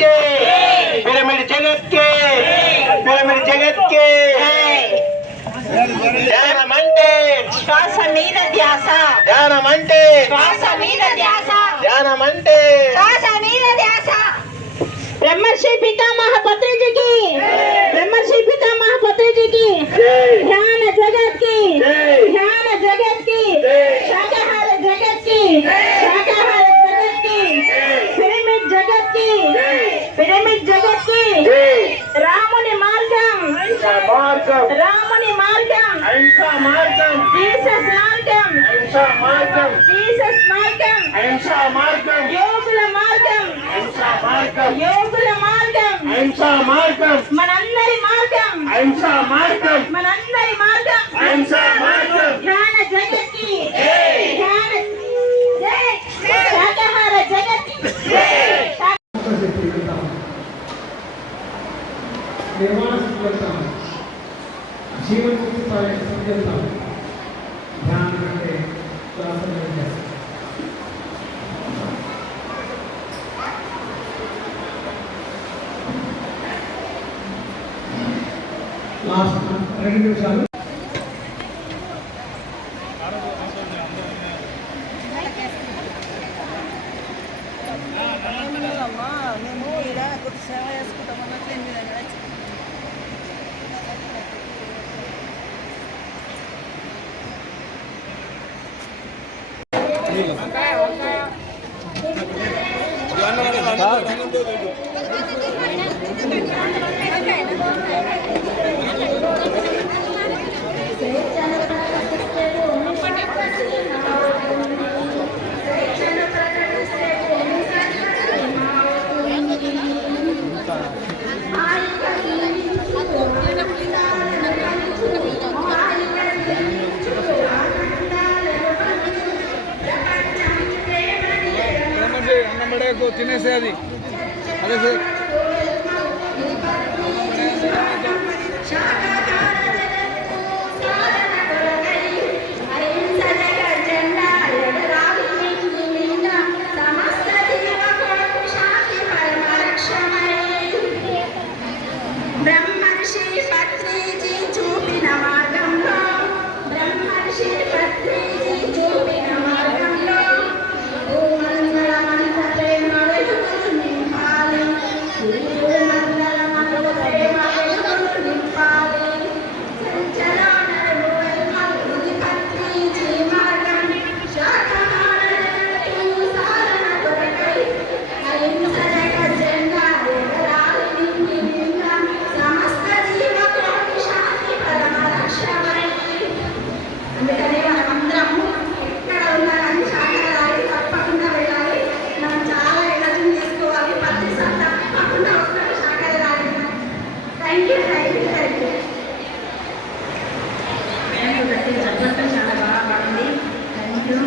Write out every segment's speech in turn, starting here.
के पिरामिड जगत के पिरामिड जगत के ధ్యానమంటే శ్వాస మీద ధ్యాస ధ్యానమంటే శ్వాస మీద ధ్యాస ధ్యానమంటే శ్వాస మీద ధ్యాస ब्रह्मर्षि पितामह पत्रिजी की ब्रह्मर्षि पितामह पत्रिजी की ध्यान जगत की ध्यान जगत की शाकाहार जगत की शाकाहार जगत की पिरामिड जगत की पिरामिड जगत की रामुनि मार्गम रामुनि मार्गम अहिंसा मार्गम जीसस मार्गम अहिंसा मार्गम जीसस मार्गम अहिंसा मार्गम योगुल मार्गम अहिंसा मार्गम योगुल मार्गम अहिंसा मार्गम मనందరి మార్గం अहिंसा मार्गम मనందరి మార్గం अहिंसा मार्गम ध्यान जगत की ध्यान जय शाकाहार जगत की निर्वाण करता जीवन मुक्ति पाने समझता ध्यान करके श्वास में लास्ट 2 निमिषाలు మేము ఇలా కొద్ది సేవ చేసుకుంటాం అన్నట్లు ఎనిమిది అన్నం పడేకు తినేసేది అదే సార్ బ్రహ్మర్షి పత్రిజీ చూపిన మార్గంలో బ్రహ్మర్షి పత్రిజీ చూపిన మార్గంలో మంగళ మంత్ర ప్రేమ వెలుగులు నింపాలి మంగళ మంత్ర ప్రేమ వెలుగులు నింపాలి సంచలన ఇది పత్రిజీ మార్గం శాకాహార జగత్తు సాధన కొరకై అహింసక జెండా ఎగరాలి నిండా సమస్త జీవకోటి శాంతి పరమ లక్ష్యమై అందుకనే మనమందరము ఎక్కడ ఉన్నా కానీ శాకాహారాన్ని తప్పకుండా వెళ్ళాలి. మనం చాలా ఎనర్జీ తీసుకోవాలి. ప్రతిసారి తప్పకుండా వస్తారు శాకాహారాన్ని. Thank you thank you thank you. చెప్పండి చాలా బాగా పడింది. Thank you.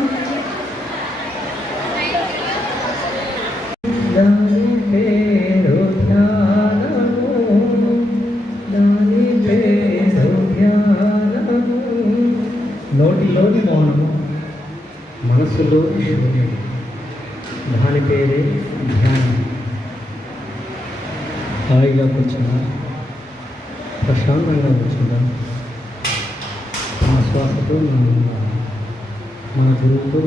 దాని పేరు ధ్యానము దాని పేరు ధ్యానము నోటిలోని మౌనము మనసులోని శూన్యం దాని పేరే ధ్యానం. హాయిగా కూర్చున్నా ప్రశాంతంగా కూర్చున్నా మన శ్వాసతో మన గురువుతో